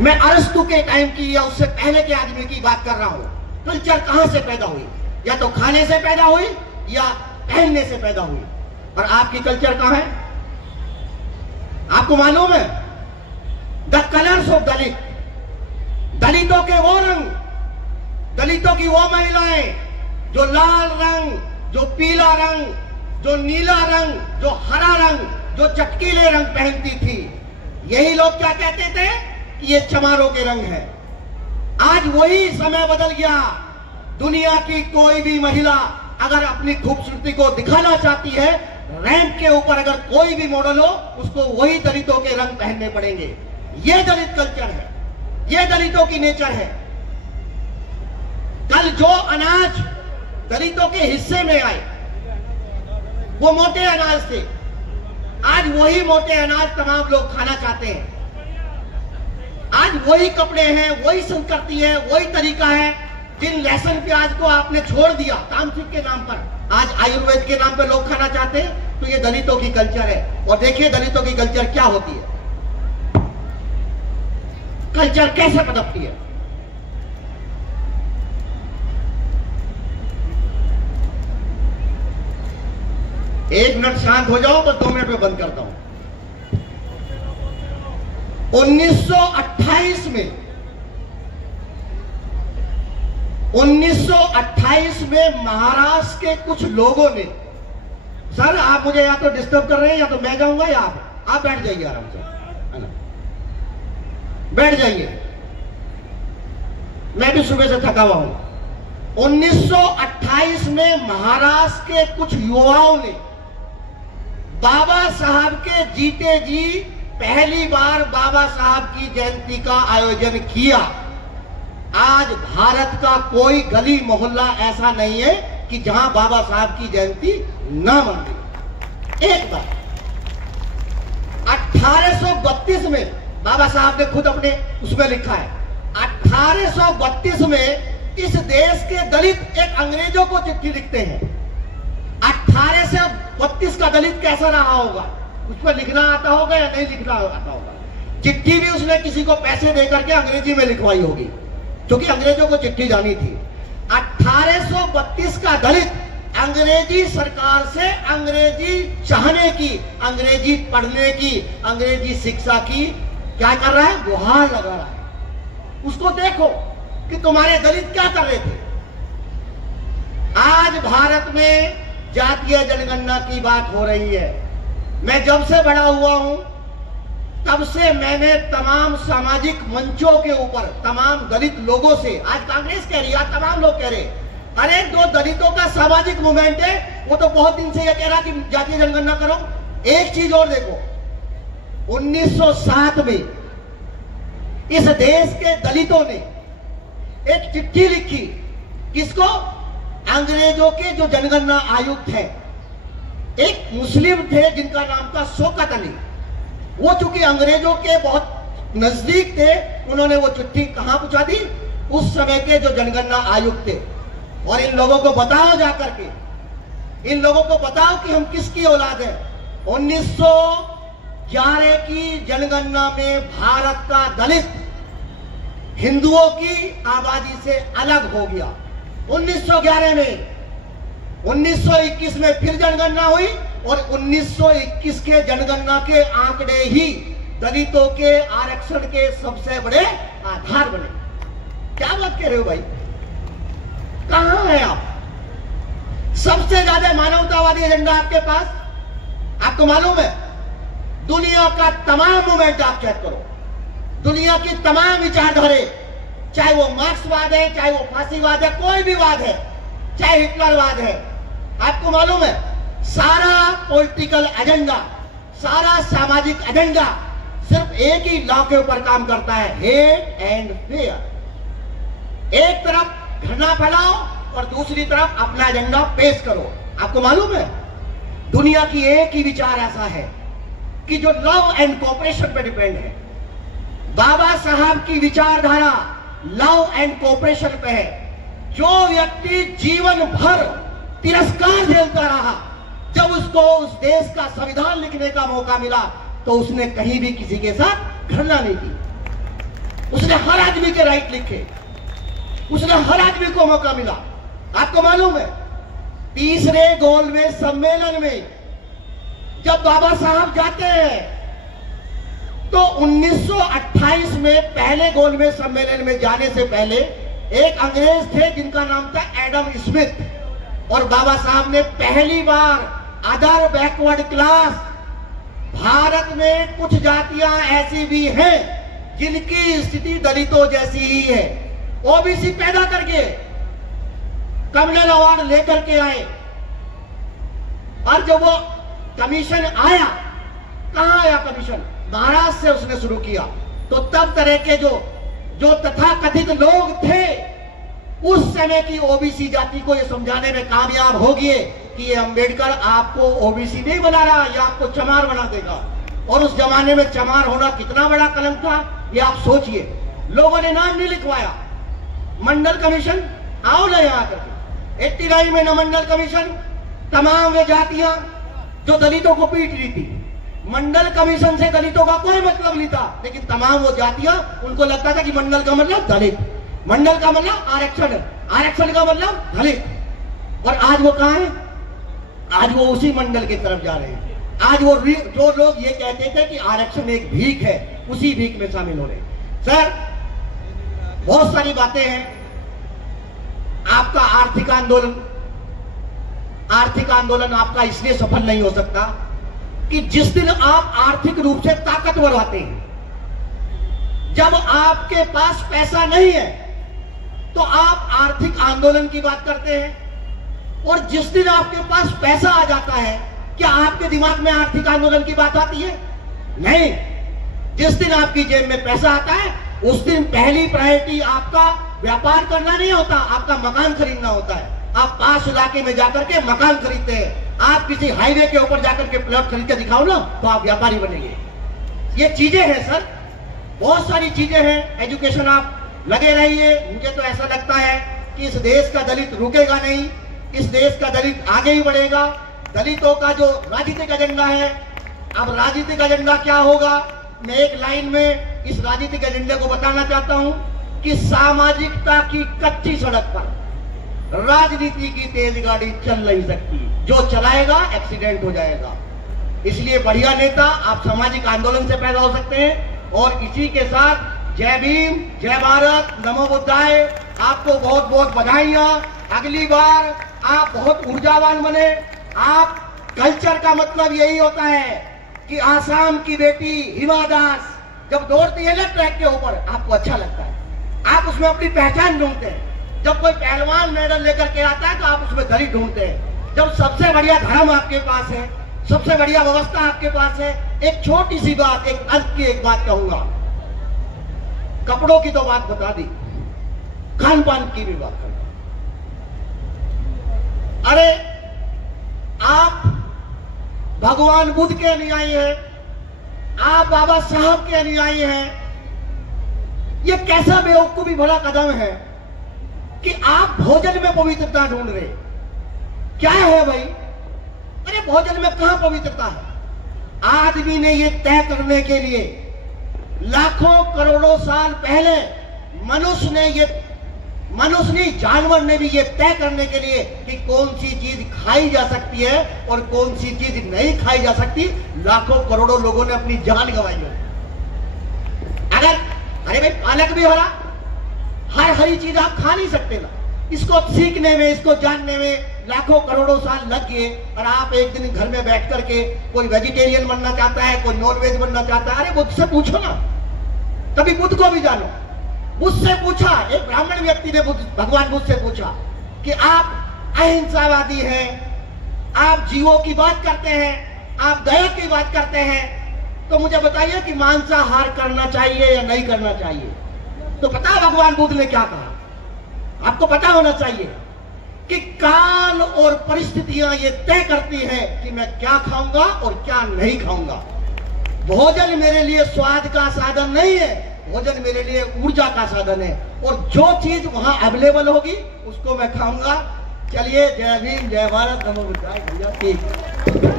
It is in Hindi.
मैं अरस्तु के टाइम की या उससे पहले के आदमी की बात कर रहा हूं। कल्चर कहां से पैदा हुई? या तो खाने से पैदा हुई या पहनने से पैदा हुई। और आपकी कल्चर कहां है? आपको मालूम है? द कलर्स ऑफ दलित, दलितों के वो रंग, दलितों की वो महिलाएं जो लाल रंग, जो पीला रंग, जो नीला रंग, जो हरा रंग, जो चटकीले रंग पहनती थी, यही लोग क्या कहते थे कि ये चमारों के रंग है। आज वही समय बदल गया। दुनिया की कोई भी महिला अगर अपनी खूबसूरती को दिखाना चाहती है, रैंप के ऊपर अगर कोई भी मॉडल हो, उसको वही दलितों के रंग पहनने पड़ेंगे। ये दलित कल्चर है, ये दलितों की नेचर है। कल जो अनाज दलितों के हिस्से में आए वो मोटे अनाज थे, आज वही मोटे अनाज तमाम लोग खाना चाहते हैं। आज वही कपड़े हैं, वही संस्कृति है, वही तरीका है। जिन लहसुन प्याज को आपने छोड़ दिया तामसिक के नाम पर, आज आयुर्वेद के नाम पर लोग खाना चाहते हैं। तो ये दलितों की कल्चर है। और देखिए दलितों की कल्चर क्या होती है, कल्चर कैसे पनपती है। एक मिनट शांत हो जाओ, बस 2 मिनट में बंद करता हूं। 1928 में महाराष्ट्र के कुछ लोगों ने, सर आप मुझे या तो डिस्टर्ब कर रहे हैं या तो मैं जाऊंगा या आप बैठ जाइए आराम से, है ना, बैठ जाइए, मैं भी सुबह से थका हुआ हूं। 1928 में महाराष्ट्र के कुछ युवाओं ने बाबा साहब के जीते जी पहली बार बाबा साहब की जयंती का आयोजन किया। आज भारत का कोई गली मोहल्ला ऐसा नहीं है कि जहां बाबा साहब की जयंती न मनाई। एक बार 1832 में बाबा साहब ने खुद अपने उसमें लिखा है, 1832 में इस देश के दलित एक अंग्रेजों को चिट्ठी लिखते हैं। 1832 का दलित कैसा रहा होगा, उसमें लिखना आता होगा या नहीं लिखना आता होगा। चिट्ठी भी उसने किसी को पैसे देकर के अंग्रेजी में लिखवाई होगी, क्योंकि अंग्रेजों को चिट्ठी जानी थी। 1832 का दलित अंग्रेजी सरकार से अंग्रेजी चाहने की, अंग्रेजी पढ़ने की, अंग्रेजी शिक्षा की क्या कर रहा है, गुहार लगा रहा है। उसको देखो कि तुम्हारे दलित क्या कर रहे थे। आज भारत में जातीय जनगणना की बात हो रही है। मैं जब से बड़ा हुआ हूं तब से मैंने तमाम सामाजिक मंचों के ऊपर तमाम दलित लोगों से, आज कांग्रेस कह रही है, आज तमाम लोग कह रहे, अरे जो दलितों का सामाजिक मूवमेंट है वो तो बहुत दिन से ये कह रहा कि जातीय जनगणना करो। एक चीज और देखो, 1907 में इस देश के दलितों ने एक चिट्ठी लिखी, किसको, अंग्रेजों के जो जनगणना आयुक्त है, एक मुस्लिम थे जिनका नाम था शौकत अली। वो चूंकि अंग्रेजों के बहुत नजदीक थे, उन्होंने वो चिट्ठी कहां पहुंचा दी, उस समय के जो जनगणना आयुक्त थे। और इन लोगों को बताओ जाकर के, इन लोगों को बताओ कि हम किसकी औलाद है। 1911 की जनगणना में भारत का दलित हिंदुओं की आबादी से अलग हो गया। 1911 में, 1921 में फिर जनगणना हुई और 1921 के जनगणना के आंकड़े ही दलितों के आरक्षण के सबसे बड़े आधार बने। क्या बात कह रहे हो भाई, कहां है आप? सबसे ज्यादा मानवतावादी एजेंडा आपके पास, आपको मालूम है, दुनिया का तमाम मूवमेंट आप चेक करो, दुनिया की तमाम विचारधारे, चाहे वो मार्क्सवाद है, चाहे वो फांसीवाद है, कोई भी वाद है, चाहे हिटलरवाद है, आपको मालूम है सारा पॉलिटिकल एजेंडा, सारा सामाजिक एजेंडा सिर्फ एक ही लॉ के ऊपर काम करता है, हेट एंड फेयर। एक तरफ घृणा फैलाओ और दूसरी तरफ अपना एजेंडा पेश करो। आपको मालूम है दुनिया की एक ही विचार ऐसा है कि जो लव एंड कोऑपरेशन पे डिपेंड है। बाबा साहब की विचारधारा लव एंड कोऑपरेशन पे है। जो व्यक्ति जीवन भर तिरस्कार झेलता रहा, जब उसको उस देश का संविधान लिखने का मौका मिला तो उसने कहीं भी किसी के साथ घृणा नहीं की। उसने हर आदमी के राइट लिखे, उसने हर आदमी को मौका मिला। आपको मालूम है, तीसरे गोलमेज सम्मेलन में जब बाबा साहब जाते हैं तो 1928 में पहले गोलमेज सम्मेलन में जाने से पहले एक अंग्रेज थे जिनका नाम था एडम स्मिथ, और बाबा साहब ने पहली बार अदर बैकवर्ड क्लास, भारत में कुछ जातियां ऐसी भी हैं जिनकी स्थिति दलितों जैसी ही है, ओबीसी पैदा करके कम्युनल अवार्ड लेकर के आए। और जब वो कमीशन आया, कहां आया कमीशन? महाराष्ट्र से उसने शुरू किया। तो तब तरह के जो तथाकथित लोग थे उस समय की ओबीसी जाति को ये समझाने में कामयाब हो गए कि ये अंबेडकर आपको ओबीसी नहीं बना रहा, ये आपको चमार बना देगा। और उस जमाने में चमार होना कितना बड़ा कलंक था, ये आप सोचिए। लोगों ने नाम नहीं लिखवाया। मंडल कमीशन आओ ना यहाँ करके 89 में ना मंडल कमीशन, तमाम वे जातियां जो दलितों को पीट रही थी, मंडल कमीशन से दलितों का कोई मतलब नहीं था, लेकिन तमाम वो जातियां, उनको लगता था कि मंडल का मतलब दलित, मंडल का मतलब आरक्षण, आरक्षण का मतलब दलित। और आज वो कहां है? आज वो उसी मंडल की तरफ जा रहे हैं। आज वो जो लोग ये कहते थे कि आरक्षण एक भीख है, उसी भीख में शामिल हो रहे हैं। सर, बहुत सारी बातें हैं। आपका आर्थिक आंदोलन आपका इसलिए सफल नहीं हो सकता कि जिस दिन आप आर्थिक रूप से ताकतवर होते हैं, जब आपके पास पैसा नहीं है तो आप आर्थिक आंदोलन की बात करते हैं, और जिस दिन आपके पास पैसा आ जाता है, क्या आपके दिमाग में आर्थिक आंदोलन की बात आती है? नहीं। जिस दिन आपकी जेब में पैसा आता है उस दिन पहली प्रायोरिटी आपका व्यापार करना नहीं होता, आपका मकान खरीदना होता है। आप पास इलाके में जाकर के मकान खरीदते हैं। आप किसी हाईवे के ऊपर जाकर के प्लॉट खरीद के दिखाओ ना, तो आप व्यापारी बनेंगे। ये चीजें हैं सर, बहुत सारी चीजें हैं। एजुकेशन आप लगे रहिए। मुझे तो ऐसा लगता है कि इस देश का दलित रुकेगा नहीं, इस देश का दलित आगे ही बढ़ेगा। दलितों का जो राजनीतिक एजेंडा है, अब राजनीतिक एजेंडा क्या होगा, मैं एक लाइन में इस राजनीतिक एजेंडे को बताना चाहता हूं कि सामाजिकता की कच्ची सड़क पर राजनीति की तेज गाड़ी चल नहीं सकती, जो चलाएगा एक्सीडेंट हो जाएगा। इसलिए बढ़िया नेता आप सामाजिक आंदोलन से पैदा हो सकते हैं। और इसी के साथ जय भीम, जय भारत, नमो बुद्धाय। आपको बहुत बहुत बधाइयां। अगली बार आप बहुत ऊर्जावान बने। आप कल्चर का मतलब यही होता है कि आसाम की बेटी हिमा दास जब दौड़ती है ना ट्रैक के ऊपर, आपको अच्छा लगता है, आप उसमें अपनी पहचान ढूंढते हैं। जब कोई पहलवान मेडल लेकर के आता है तो आप उसमें दलित ढूंढते हैं। जब सबसे बढ़िया धर्म आपके पास है, सबसे बढ़िया व्यवस्था आपके पास है। एक छोटी सी बात, एक अंत की एक बात कहूंगा। कपड़ों की तो बात बता दी, खान पान की भी बात करूंगा। अरे आप भगवान बुद्ध के अनुयायी हैं, आप बाबा साहब के अनुयायी हैं। ये कैसा बेवकूफी भरा कदम है कि आप भोजन में पवित्रता ढूंढ रहे। क्या है भाई? अरे भोजन में कहां पवित्रता है? आदमी ने ये तय करने के लिए लाखों करोड़ों साल पहले मनुष्य ने, जानवर ने भी ये तय करने के लिए कि कौन सी चीज खाई जा सकती है और कौन सी चीज नहीं खाई जा सकती, लाखों करोड़ों लोगों ने अपनी जान गंवाई है। अरे भाई पालक भी हो रहा, हर हरी चीज आप खा नहीं सकते ना। इसको सीखने में, इसको जानने में लाखों करोड़ों साल लग गए। और आप एक दिन घर में बैठ करके कोई वेजिटेरियन बनना चाहता है, कोई नॉन वेज बनना चाहता है, अरे बुद्ध से पूछो ना, कभी बुद्ध को भी जानो। मुझसे पूछा एक ब्राह्मण व्यक्ति ने, भगवान बुद्ध से पूछा कि आप अहिंसावादी हैं, आप जीवों की बात करते हैं, आप दया की बात करते हैं, तो मुझे बताइए कि मांसाहार करना चाहिए या नहीं करना चाहिए? तो पता भगवान बुद्ध ने क्या कहा? आपको पता होना चाहिए कि काल और परिस्थितियां ये तय करती हैं कि मैं क्या खाऊंगा और क्या नहीं खाऊंगा। भोजन मेरे लिए स्वाद का साधन नहीं है, भोजन मेरे लिए ऊर्जा का साधन है। और जो चीज वहां अवेलेबल होगी उसको मैं खाऊंगा। चलिए, जय भीम, जय भारत, नमो बुद्धाय।